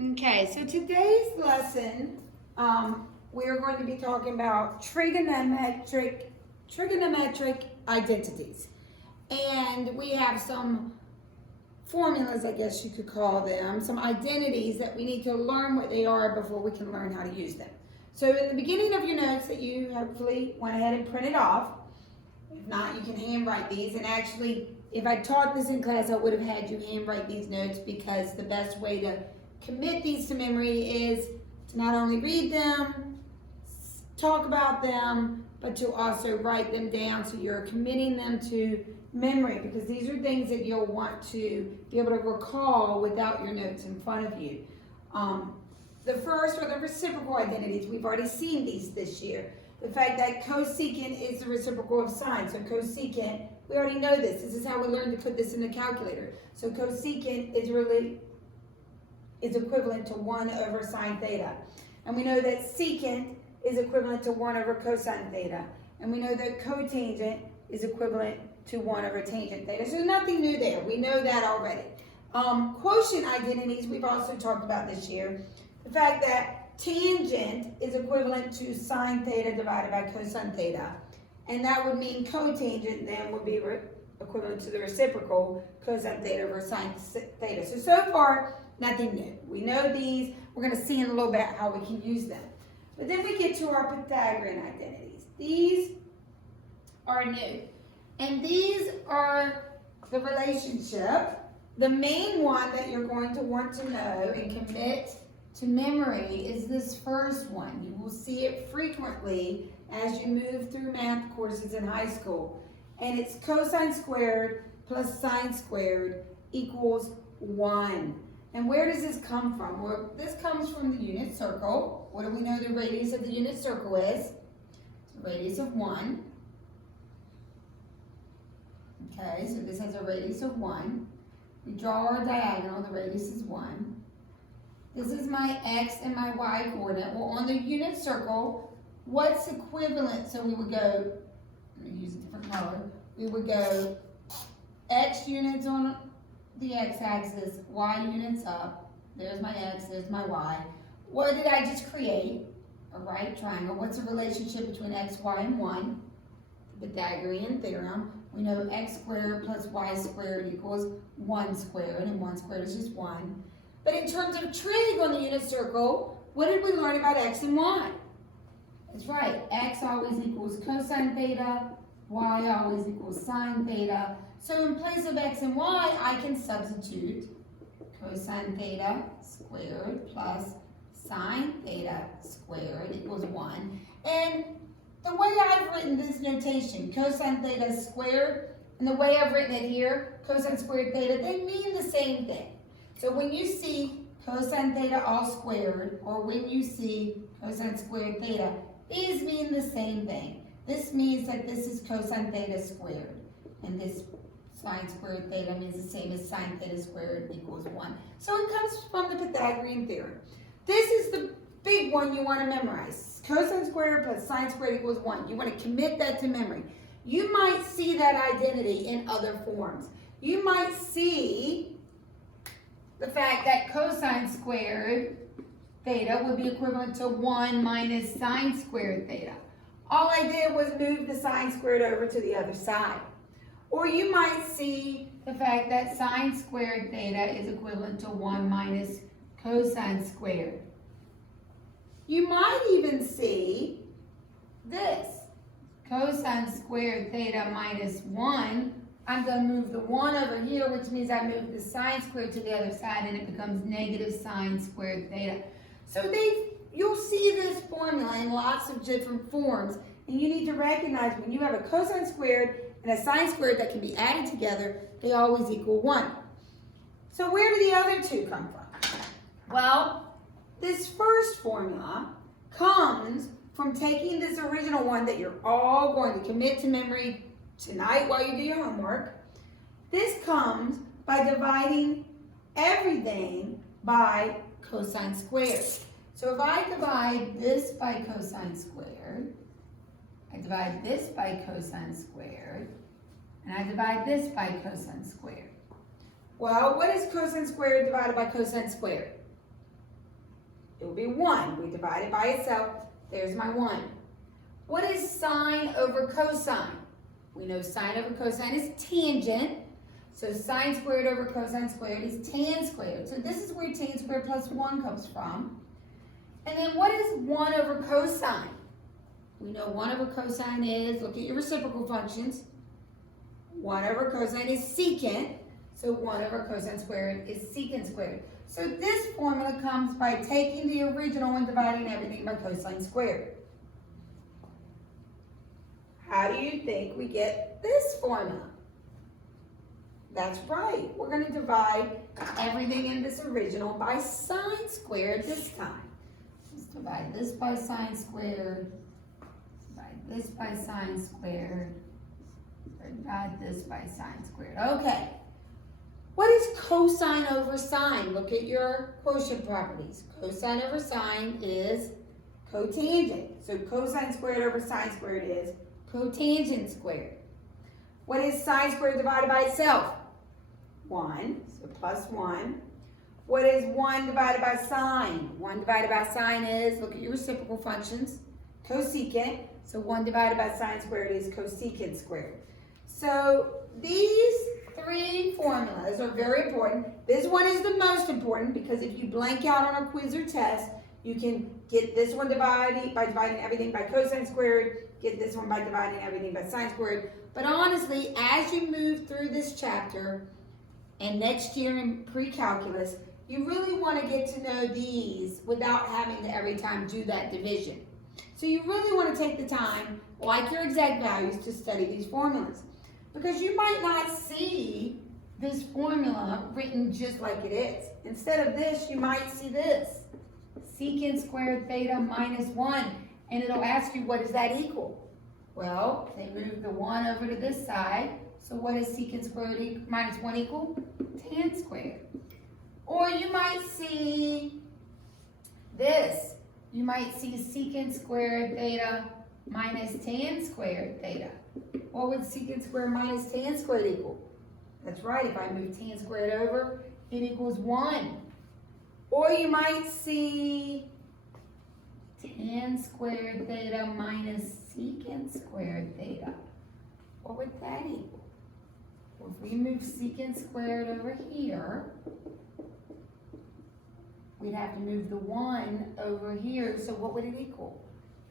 Okay, so today's lesson, we are going to be talking about trigonometric identities. And we have some formulas, I guess you could call them, some identities that we need to learn what they are before we can learn how to use them. So in the beginning of your notes that you hopefully went ahead and printed off, if not, you can handwrite these. And actually, if I taught this in class, I would have had you handwrite these notes, because the best way to commit these to memory is to not only read them, talk about them, but to also write them down, so you're committing them to memory, because these are things that you'll want to be able to recall without your notes in front of you. The first are the reciprocal identities. We've already seen these this year. The fact that cosecant is the reciprocal of sine. So cosecant, we already know this. This is how we learned to put this in the calculator. So cosecant is equivalent to 1 over sine theta. And we know that secant is equivalent to 1 over cosine theta. And we know that cotangent is equivalent to 1 over tangent theta. So nothing new there. We know that already. Quotient identities we've also talked about this year. The fact that tangent is equivalent to sine theta divided by cosine theta. And that would mean cotangent then would be equivalent to the reciprocal cosine theta over sine theta. So far, nothing new. We know these. We're going to see in a little bit how we can use them. But then we get to our Pythagorean identities. These are new. And these are the relationship. The main one that you're going to want to know and commit to memory is this first one. You will see it frequently as you move through math courses in high school. And it's cosine squared plus sine squared equals 1. And where does this come from? Well, this comes from the unit circle. What do we know the radius of the unit circle is? It's a radius of 1. Okay, so this has a radius of 1. We draw our diagonal, the radius is 1. This is my x and my y coordinate. Well, on the unit circle, what's equivalent? So we would go, let me use a different color. We would go x units on the x-axis, y units up. There's my x, there's my y. What did I just create? A right triangle. What's the relationship between x, y, and 1? The Pythagorean theorem. We know x squared plus y squared equals 1 squared, and 1 squared is just 1. But in terms of trig on the unit circle, what did we learn about x and y? That's right, x always equals cosine theta, y always equals sine theta. So in place of x and y, I can substitute cosine theta squared plus sine theta squared equals 1. And the way I've written this notation, cosine theta squared, and the way I've written it here, cosine squared theta, they mean the same thing. So when you see cosine theta all squared, or when you see cosine squared theta, these mean the same thing. This means that this is cosine theta squared, and this sine squared theta means the same as sine theta squared equals 1. So it comes from the Pythagorean theorem. This is the big one you want to memorize. Cosine squared plus sine squared equals 1. You want to commit that to memory. You might see that identity in other forms. You might see the fact that cosine squared theta would be equivalent to 1 minus sine squared theta. All I did was move the sine squared over to the other side. Or you might see the fact that sine squared theta is equivalent to 1 minus cosine squared. You might even see this. Cosine squared theta minus 1. I'm going to move the 1 over here, which means I move the sine squared to the other side, and it becomes negative sine squared theta. So you'll see this formula in lots of different forms, and you need to recognize when you have a cosine squared and a sine squared that can be added together, they always equal 1. So where do the other two come from? Well, this first formula comes from taking this original one that you're all going to commit to memory tonight while you do your homework. This comes by dividing everything by cosine squared. So if I divide this by cosine squared, I divide this by cosine squared, and I divide this by cosine squared. Well, what is cosine squared divided by cosine squared? It will be 1. We divide it by itself. There's my 1. What is sine over cosine? We know sine over cosine is tangent. So sine squared over cosine squared is tan squared. So this is where tan squared plus 1 comes from. And then what is 1 over cosine? We know 1 over cosine is, look at your reciprocal functions. 1 over cosine is secant. So 1 over cosine squared is secant squared. So this formula comes by taking the original and dividing everything by cosine squared. How do you think we get this formula? That's right. We're going to divide everything in this original by sine squared this time. Let's divide this by sine squared. Divide this by sine squared. Or divide this by sine squared. Okay. What is cosine over sine? Look at your quotient properties. Cosine over sine is cotangent. So cosine squared over sine squared is cotangent squared. What is sine squared divided by itself? 1, so plus 1. What is 1 divided by sine? 1 divided by sine is, look at your reciprocal functions, cosecant. So 1 divided by sine squared is cosecant squared. So these 3 formulas are very important. This one is the most important because if you blank out on a quiz or test, you can get this one divided by dividing everything by cosine squared, get this one by dividing everything by sine squared. But honestly, as you move through this chapter and next year in pre-calculus, you really want to get to know these without having to every time do that division. So you really want to take the time, like your exact values, to study these formulas. Because you might not see this formula written just like it is. Instead of this, you might see this. Secant squared theta minus 1. And it'll ask you, what does that equal? Well, they move the 1 over to this side. So what is secant squared minus 1 equal? Tan squared. Or you might see this. You might see secant squared theta minus tan squared theta. What would secant squared minus tan squared equal? That's right, if I move tan squared over, it equals 1. Or you might see tan squared theta minus secant squared theta. What would that equal? Well, if we move secant squared over here, we'd have to move the 1 over here. So what would it equal?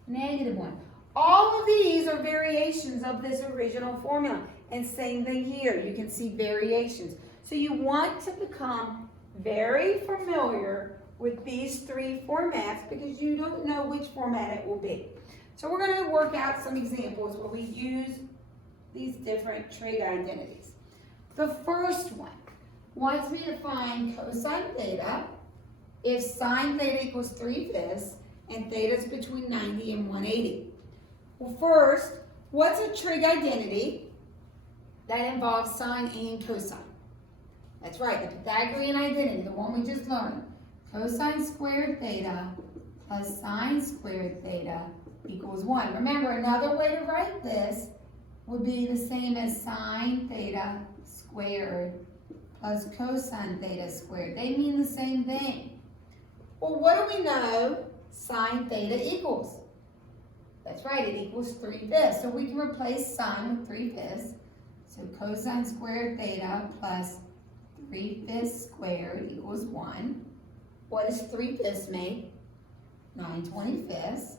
Negative 1. All of these are variations of this original formula. And same thing here. You can see variations. So you want to become very familiar with these 3 formats because you don't know which format it will be. So we're going to work out some examples where we use these different trig identities. The first one wants me to find cosine theta if sine theta equals 3/5 and theta is between 90 and 180. Well, first, what's a trig identity that involves sine and cosine? That's right, the Pythagorean identity, the one we just learned. Cosine squared theta plus sine squared theta equals 1. Remember, another way to write this would be the same as sine theta squared plus cosine theta squared. They mean the same thing. Well, what do we know sine theta equals? That's right, it equals 3/5. So we can replace sine with 3/5. So cosine squared theta plus 3/5 squared equals 1. What does 3/5 make? 9/25.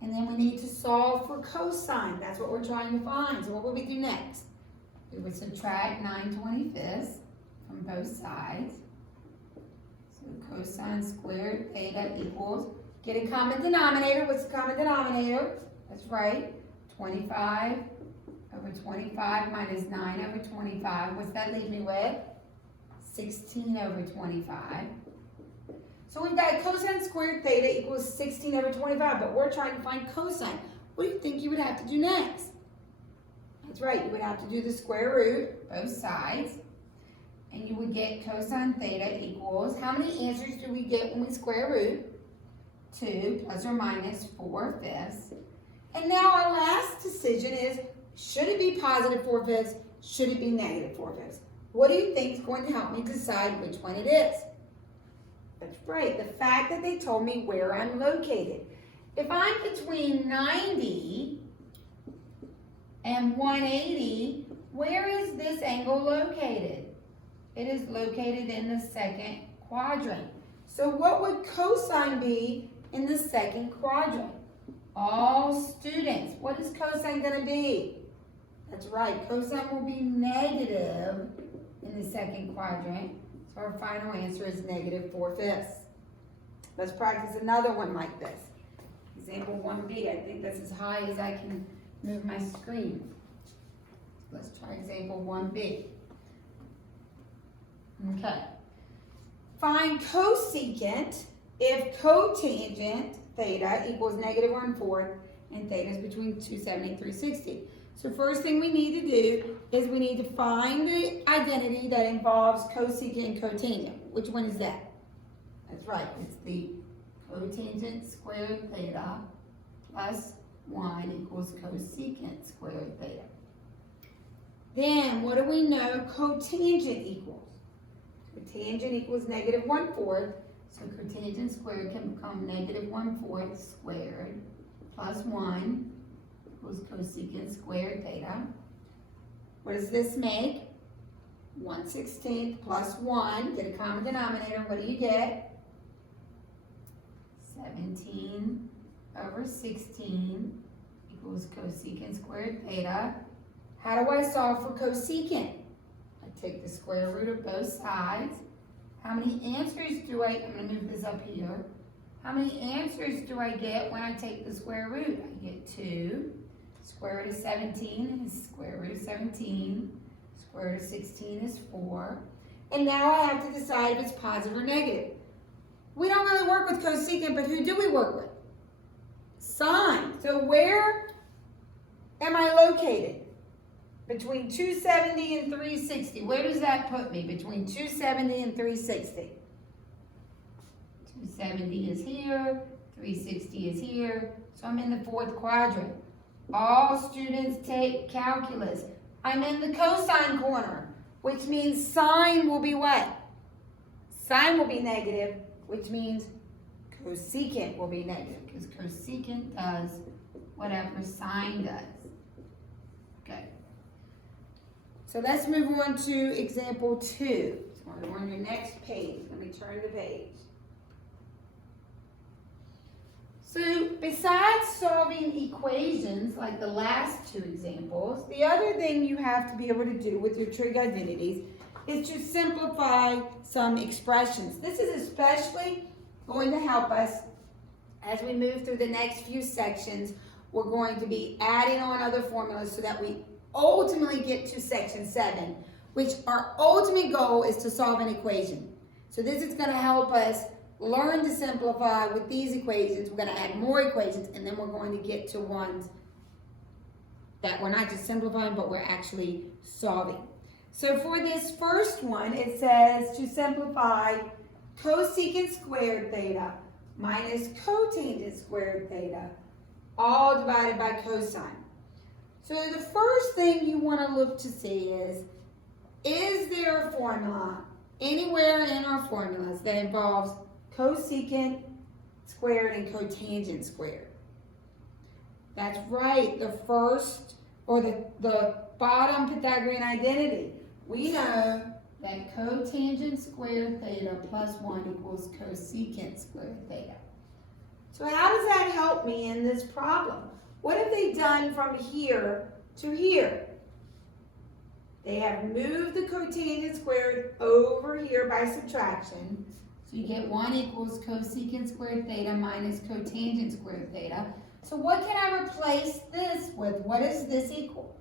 And then we need to solve for cosine. That's what we're trying to find. So what would we do next? We would subtract 9/25 from both sides. So cosine squared theta equals, get a common denominator. What's the common denominator? That's right, 25 over 25 minus 9 over 25. What's that leave me with? 16 over 25. So we've got cosine squared theta equals 16 over 25, but we're trying to find cosine. What do you think you would have to do next? That's right, you would have to do the square root, both sides, and you would get cosine theta equals, how many answers do we get when we square root? 2 plus or minus 4/5. And now our last decision is, should it be positive 4/5? Should it be negative 4/5? What do you think is going to help me decide which one it is? That's right, the fact that they told me where I'm located. If I'm between 90 and 180, where is this angle located? It is located in the second quadrant. So what would cosine be in the second quadrant? All students. What is cosine going to be? That's right, cosine will be negative in the second quadrant. So our final answer is negative 4/5. Let's practice another one like this. Example 1b. I think that's as high as I can move my screen. Let's try example 1b. Okay. Find cosecant if cotangent theta equals negative 1/4 and theta is between 270 and 360. So first thing we need to do is we need to find the identity that involves cosecant and cotangent. Which one is that? That's right, it's the cotangent squared theta plus 1 equals cosecant squared theta. Then what do we know cotangent equals? Cotangent equals negative 1/4, so cotangent squared can become negative 1/4 squared plus 1 equals cosecant squared theta. What does this make? 1/16 plus 1, get a common denominator, what do you get? 17 over 16 equals cosecant squared theta. How do I solve for cosecant? I take the square root of both sides. How many answers do I'm going to move this up here. How many answers do I get when I take the square root? I get 2. Square root of 17 is square root of 17. Square root of 16 is 4. And now I have to decide if it's positive or negative. We don't really work with cosecant, but who do we work with? Sine. So where am I located? Between 270 and 360. Where does that put me? Between 270 and 360. 270 is here, 360 is here, so I'm in the fourth quadrant. All students take calculus. I'm in the cosine corner, which means sine will be what? Sine will be negative, which means cosecant will be negative, because cosecant does whatever sine does. Okay. So let's move on to example 2. So we're on your next page. Let me turn the page. So besides solving equations like the last two examples, the other thing you have to be able to do with your trig identities is to simplify some expressions. This is especially going to help us as we move through the next few sections. We're going to be adding on other formulas so that we ultimately get to section 7, which our ultimate goal is to solve an equation. So this is going to help us learn to simplify with these equations. We're going to add more equations, and then we're going to get to ones that we're not just simplifying, but we're actually solving. So for this first one, it says to simplify cosecant squared theta minus cotangent squared theta, all divided by cosine. So the first thing you want to look to see is there a formula anywhere in our formulas that involves cosecant squared and cotangent squared? That's right, the first, or the bottom Pythagorean identity. We know that cotangent squared theta plus 1 equals cosecant squared theta. So how does that help me in this problem? What have they done from here to here? They have moved the cotangent squared over here by subtraction. So you get 1 equals cosecant squared theta minus cotangent squared theta. So what can I replace this with? What does this equal?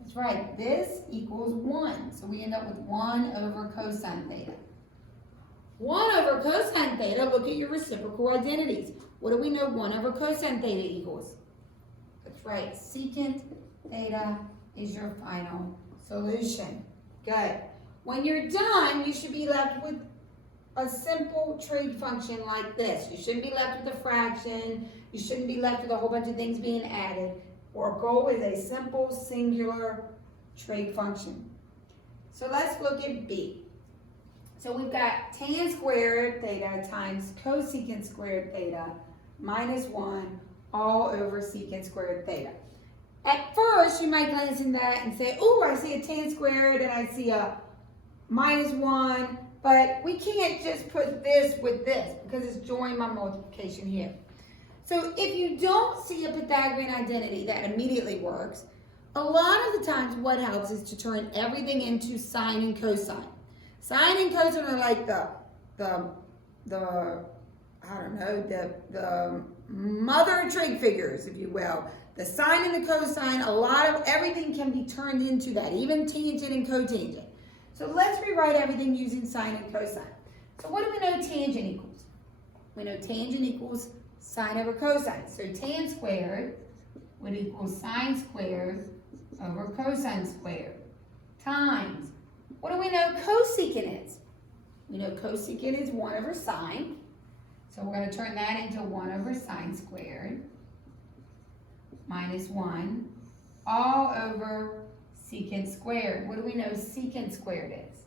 That's right, this equals 1. So we end up with 1 over cosine theta. 1 over cosine theta, look at your reciprocal identities. What do we know 1 over cosine theta equals? That's right, secant theta is your final solution. Good. When you're done, you should be left with a simple trig function like this. You shouldn't be left with a fraction. You shouldn't be left with a whole bunch of things being added. Our goal is a simple singular trig function. So let's look at B. So we've got tan squared theta times cosecant squared theta minus 1 all over secant squared theta. At first, you might glance in that and say, oh, I see a tan squared and I see a minus 1, but we can't just put this with this because it's joined by multiplication here. So if you don't see a Pythagorean identity that immediately works, a lot of the times what helps is to turn everything into sine and cosine. Sine and cosine are like the mother trig figures, if you will. The sine and the cosine, a lot of everything can be turned into that, even tangent and cotangent. So let's rewrite everything using sine and cosine. So what do we know tangent equals? We know tangent equals sine over cosine. So tan squared would equal sine squared over cosine squared times, what do we know cosecant is? We know cosecant is 1 over sine. So we're going to turn that into 1 over sine squared minus 1 all over secant squared. What do we know secant squared is?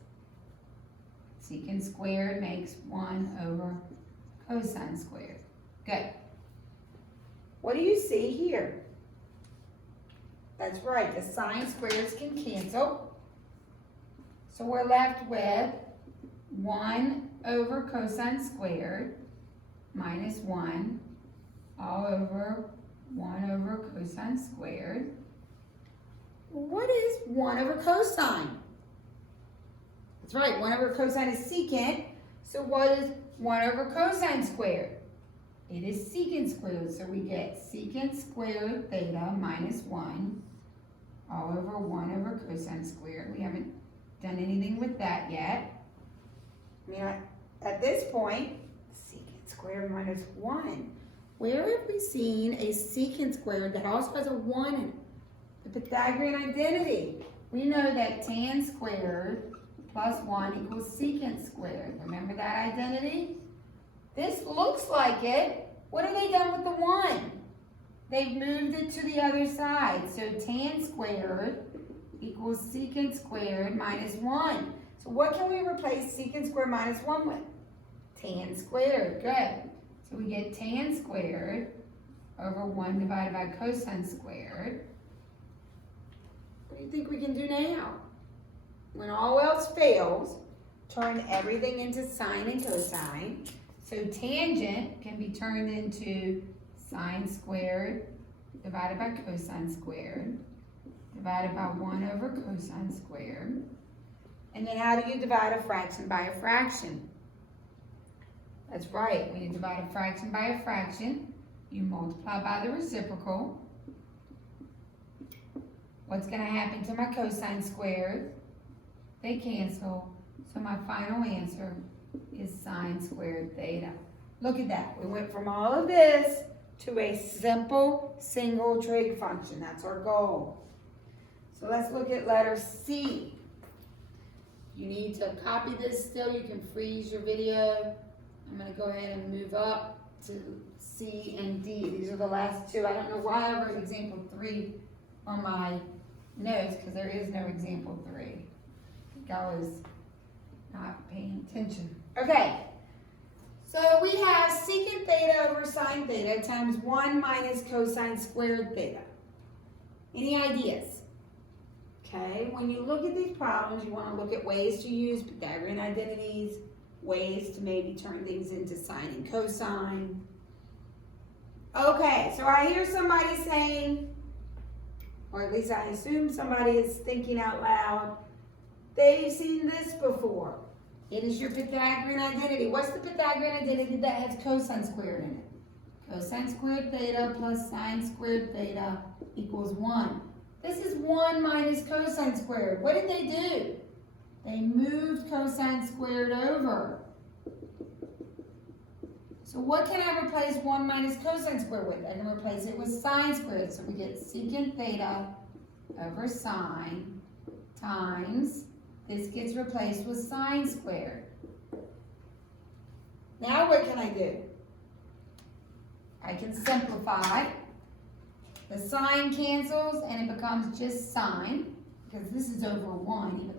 Secant squared makes 1 over cosine squared. Good. What do you see here? That's right, the sine squareds can cancel. So we're left with 1 over cosine squared minus 1 all over 1 over cosine squared. What is 1 over cosine? That's right, 1 over cosine is secant. So what is 1 over cosine squared? It is secant squared. So we get secant squared theta minus 1 all over 1 over cosine squared. We haven't done anything with that yet. At this point, secant squared minus 1. Where have we seen a secant squared that also has a 1 in it? The Pythagorean identity. We know that tan squared plus 1 equals secant squared. Remember that identity? This looks like it. What have they done with the 1? They've moved it to the other side. So tan squared equals secant squared minus 1. So what can we replace secant squared minus 1 with? Tan squared. Good. So we get tan squared over 1 divided by cosine squared. What do you think we can do now? When all else fails, turn everything into sine and cosine. So tangent can be turned into sine squared divided by cosine squared divided by 1 over cosine squared. And then how do you divide a fraction by a fraction? That's right, when you divide a fraction by a fraction, you multiply by the reciprocal. What's going to happen to my cosine squared? They cancel, so my final answer is sine squared theta. Look at that, we went from all of this to a simple single trig function. That's our goal. So let's look at letter C. You need to copy this still. You can freeze your video. I'm going to go ahead and move up to C and D. These are the last two. I don't know why I wrote example 3 on my notes because there is no example 3. I think I was not paying attention. Okay. So we have secant theta over sine theta times 1 minus cosine squared theta. Any ideas? Okay, when you look at these problems, you want to look at ways to use Pythagorean identities, ways to maybe turn things into sine and cosine. Okay, so I hear somebody saying, or at least I assume somebody is thinking out loud, they've seen this before. It is your Pythagorean identity. What's the Pythagorean identity that has cosine squared in it? Cosine squared theta plus sine squared theta equals 1. This is 1 minus cosine squared. What did they do? They moved cosine squared over. So what can I replace 1 minus cosine squared with? I can replace it with sine squared. So we get secant theta over sine times, this gets replaced with sine squared. Now what can I do? I can simplify. The sine cancels and it becomes just sine, because this is over 1, even